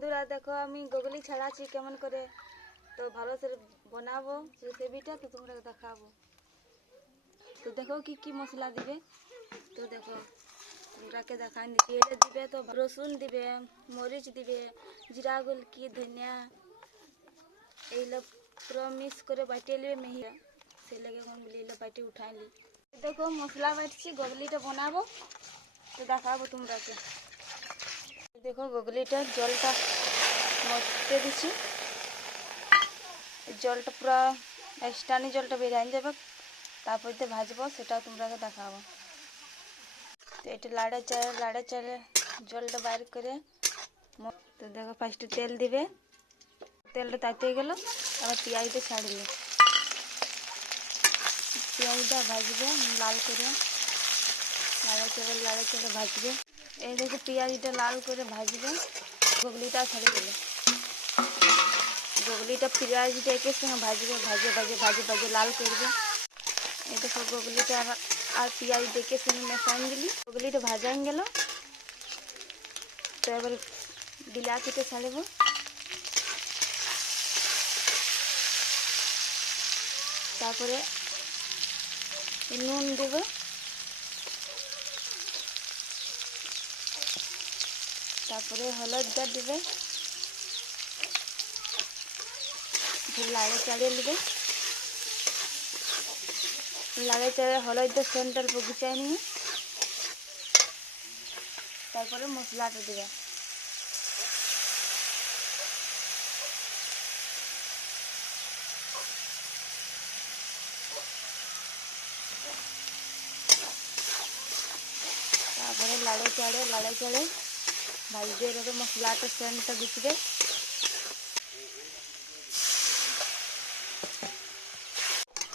বন্ধুরা দেখো আমি গুগলি ছাড়াচ্ছি কেমন করে, তো ভালো করে বানাবো রেসিপিটা, তো তোমরা দেখাবো। তো দেখো কি কি মশলা দিবে, তো দেখো তোমরাকে দেখান। পেঁয়াজ দিবে, তো রসুন দিবে, মরিচ দিবে, জিরা গুলকি, ধনিয়া, এইগুলো পুরো মিক্স করে বাটিয়ে নেবে মেহিয়া, সে লেগে এইগুলো বাটি উঠাইলি। দেখো মশলা বাটছি, গুগলিটা বানাবো, তো দেখাবো তোমরাকে। দেখো গুগলিটা জলটা মরতে দিচ্ছি, জলটা পুরো এক্সট্রানি জলটা বেরিয়ে যাবে, তারপর দিয়ে ভাজবো, সেটাও তোমরাকে দেখাবো। তো এটা লাড়ে চাড়ে জলটা বাইর করে, তো দেখো ফার্স্টে তেল দিবে, তেলটা তাতে গেল, আবার পেঁয়াজটা ছাড়লে পেঁয়াজটা ভাজবে লাল করে, লাড়ে চাড়ে ভাজবে। এই দেখো পেঁয়াজটা লাল করে ভাজবে, গুগলিটা ছাড়ে দিলে গুগলিটা পেঁয়াজটা একের সঙ্গে ভাজবে, ভাজে লাল করবে। এই দেখো গুগলিটা আর পেঁয়াজ দেখে সঙ্গে মেশান দিলি, গুগলিটা ভাজান গেল। তো এবার বিলাতিটা ছাড়ব, তারপরে নুন দেব, তারপরে হলুদটা দেবে, লাড়ে চাড়িয়ে নেবে, লাড়ে চাড়ে হলুদটা সেন্টার বগিচায় নিয়ে তারপরে মশলাটা দেবে। তারপরে লাড়ে চাড়ে ভাজবে, এরকম মশলাটা সেন্টটা দিচ্ছে,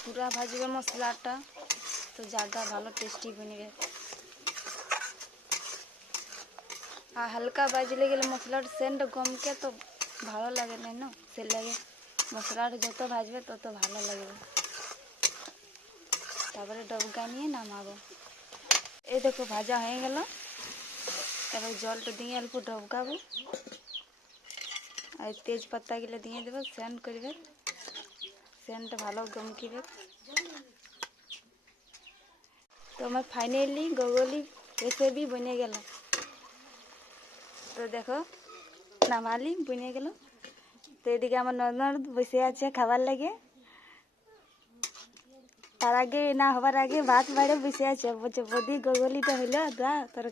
পুরা ভাজবে মশলাটা, তো ज़्यादा ভালো টেস্টি বনবে। আর হালকা ভাজলে গেলে মশলার সেন্ট গমকে তো ভালো লাগে না, না সে লাগে মশলাটা যত ভাজবে তত ভালো লাগবে। তারপরে ডবকা নিয়ে নামাবো। এই দেখো ভাজা হয়ে গেল, এবার জলটা দিয়ে অল্প ডবকাবো, আর তেজপাতাগুলো দিয়ে দেবো, সেন্ট করবে, সেন্টটা ভালো গমকিবে। তো আমার ফাইনালি গুগলি রেসিপি বনে গেল, তো দেখো নামালি বনে গেল। তো এদিকে আমার ননদ বসে আছে খাবার লাগে, তার আগে না হবার আগে ভাত বাইরে বসে আছে, বলছে বৌদি গুগলিটা হইলো, দা তোর